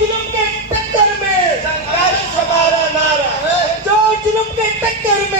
जुलम के टक्कर में। भारत हमारा नारा जो जुलम के टक्कर में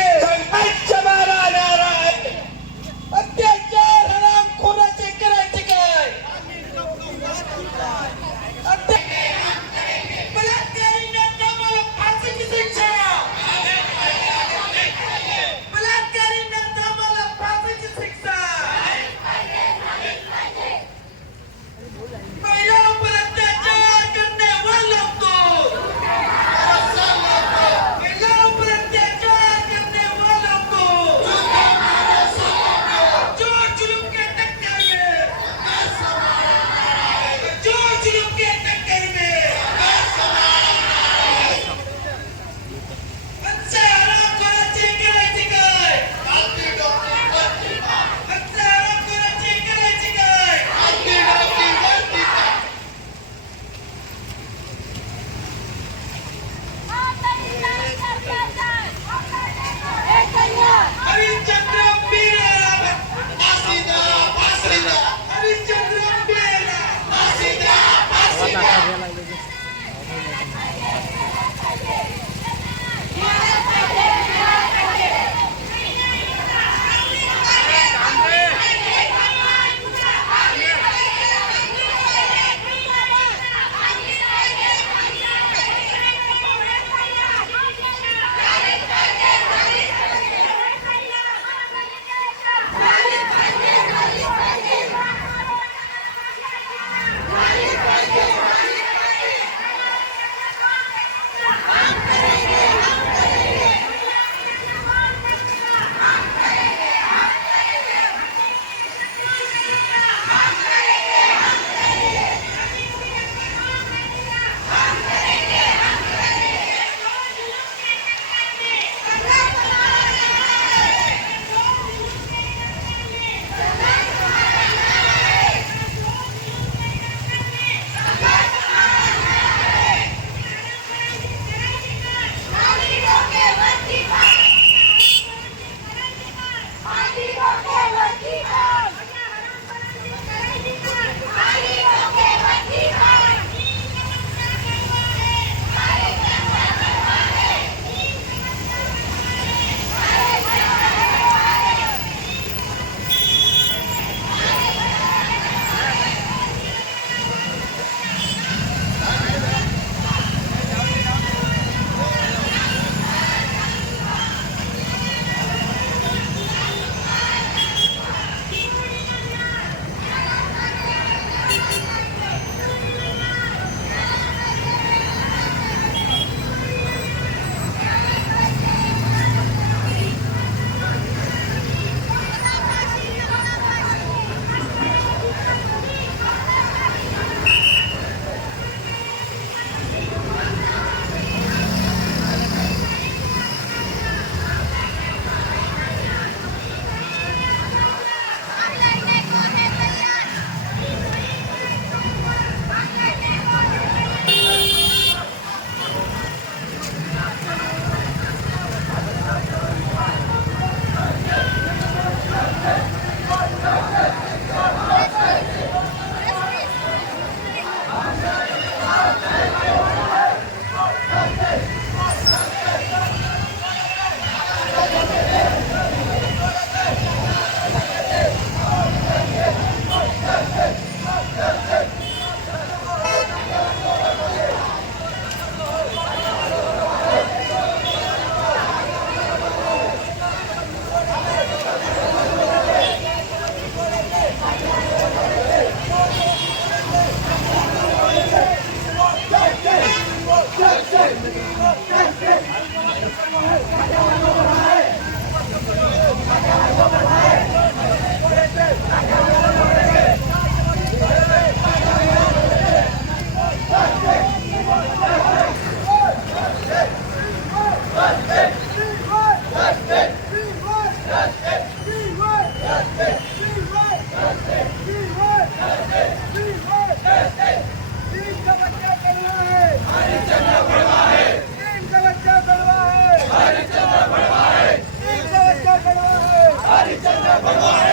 हरिश्चंद्र भगवान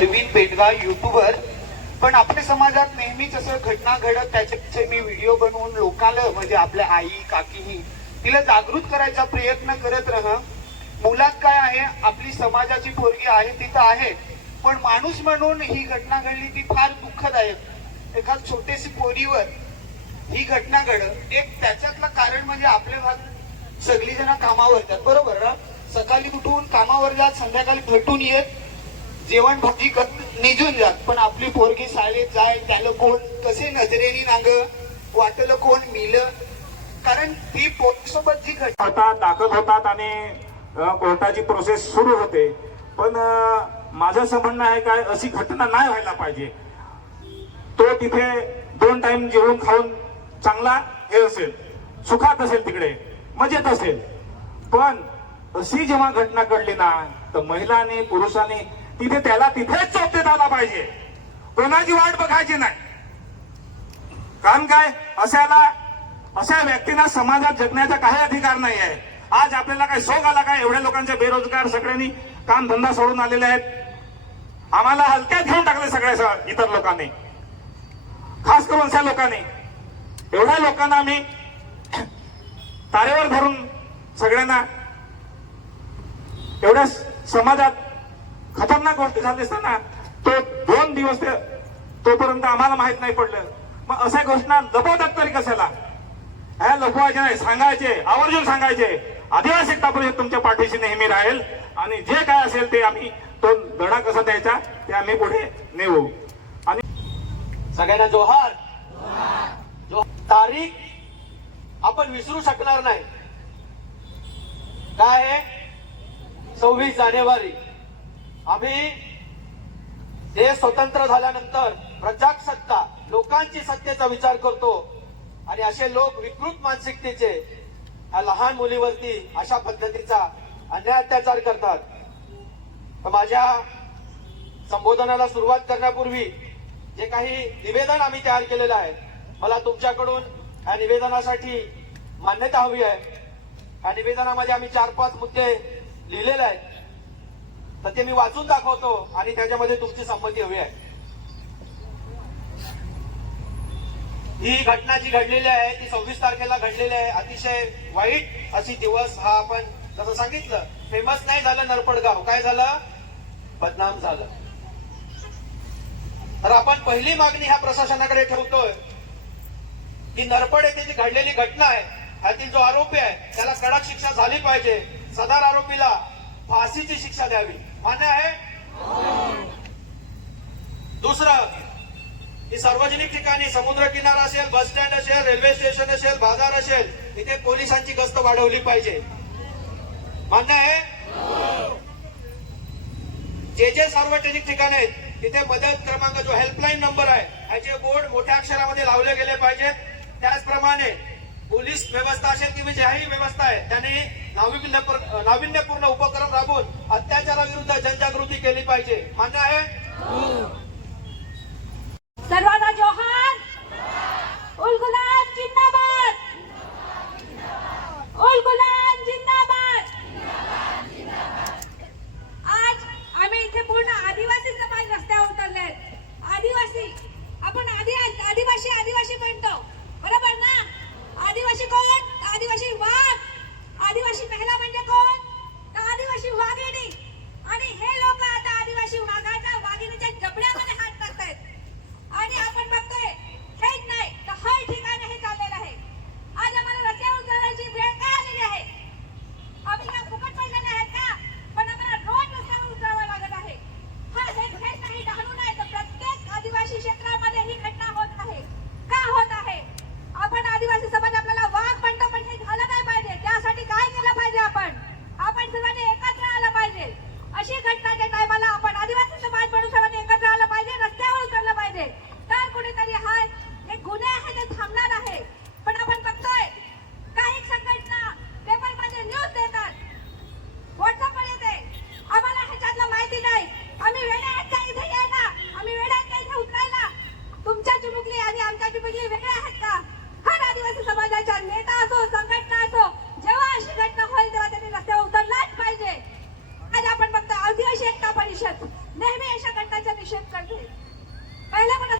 अरविंद पेटगा युट्यूबर पण आपल्या समाजात नेहमीच असं घटना घडत त्याचे मी व्हिडिओ बनवून लोकांना म्हणजे आपल्या आई काकीही तिला जागृत करायचा प्रयत्न करत राहा. मुलात काय आहे? आपली समाजाची पोरगी आहे ती तर आहे. पण माणूस म्हणून ही घटना घडली ती फार दुःखदायक. एका छोटेशी पोरीवर ही घटना घडत. एक त्याच्यातलं कारण म्हणजे आपले भाग सगळी जण कामावर जात बरोबर ना? सकाळी उठून कामावर जात संध्याकाळी भेटून येत. जेवण भुकी करत निघून जात. पण आपली पोरगी शाळेत जाय त्याला कोण कसे नजरेने नाग वाटलं कोण मिल कारण ती पोरसोबत जी घटना होतात दाखल होतात आणि कोर्टाची प्रोसेस सुरू होते. पण माझं असं म्हणणं आहे काय अशी घटना नाही व्हायला पाहिजे. तो तिथे दोन टाइम जेवून खाऊन चांगला हे असेल. सुखात असेल तिकडे. मजेत असेल. पण अशी जेव्हा घटना घडली ना तर महिलांनी पुरुषांनी तिथे त्याला तिथेच चोप देत आला पाहिजे. कोणाची वाट बघायची नाही. कारण काय? अशाला अशा व्यक्तींना समाजात जगण्याचा काही अधिकार नाही आहे आज आपल्याला काय शोक आला काय? एवढ्या लोकांचे बेरोजगार सगळ्यांनी काम धंदा सोडून आलेले आहेत. आम्हाला हलक्यात घेऊन टाकले सगळ्या इतर लोकांनी. खास करून अशा लोकांनी. एवढ्या लोकांना आम्ही तारेवर धरून सगळ्यांना एवढ्या समाजात खतरनाक गोष्ट झाली असताना तो दोन दिवस तोपर्यंत आम्हाला माहीत नाही पडलं. मग अशा घोषणा लपवतात तरी कशाला? ह्या लपवायचे नाही सांगायचे. आवर्जून सांगायचे. आदिवासी एकता परिषद तुमच्या पाठीशी नेहमी राहील आणि जे काय असेल ते आम्ही तो धडा कसा द्यायचा ते आम्ही पुढे नेऊ. आणि सगळ्यांना जोहार. जो तारीख आपण विसरू शकणार नाही. काय आहे? सव्वीस जानेवारी. आम्ही देश स्वतंत्र झाल्यानंतर प्रजासत्ता लोकांची सत्तेचा विचार करतो आणि असे लोक विकृत मानसिकतेचे ह्या लहान मुलीवरती अशा पद्धतीचा अन्याय अत्याचार करतात. तर माझ्या संबोधनाला सुरुवात करण्यापूर्वी जे काही निवेदन आम्ही तयार केलेलं आहे मला तुमच्याकडून या निवेदनासाठी मान्यता हवी आहे. या निवेदनामध्ये आम्ही चार पाच मुद्दे लिहिलेले आहेत. तर ते मी वाचून दाखवतो आणि त्याच्यामध्ये तुमची संमती हवी आहे. ही घटना जी घडलेली आहे ती सव्वीस तारखेला घडलेली आहे. अतिशय वाईट अशी दिवस हा आपण जसं सांगितलं फेमस नाही झालं नरपडगाव. काय झालं? बदनाम झालं. तर आपण पहिली मागणी ह्या प्रशासनाकडे ठेवतोय की नरपड येथे जी घडलेली घटना आहे ह्यातील जो आरोपी आहे त्याला कडक शिक्षा झाली पाहिजे. सदर आरोपीला फाशीची शिक्षा द्यावी. मान्य आहे? दुसरं की सार्वजनिक ठिकाणी समुद्र किनारा असेल बस स्टँड असेल रेल्वे स्टेशन असेल बाजार असेल इथे पोलिसांची गस्त वाढवली पाहिजे. मान्य आहे? जे जे सार्वजनिक ठिकाण आहेत तिथे मदत क्रमांक जो हेल्पलाईन नंबर आहे ह्याचे बोर्ड मोठ्या अक्षरामध्ये लावले गेले पाहिजेत. त्याचप्रमाणे पोलीस व्यवस्था असेल किंवा ज्याही व्यवस्था आहे त्याने नाविन्यपूर्ण नाविन्यपूर्ण उपक्रम राबवून अत्याचाराविरुद्ध जनजागृती केली पाहिजे. मान्य आहे? सर्वांना जोहा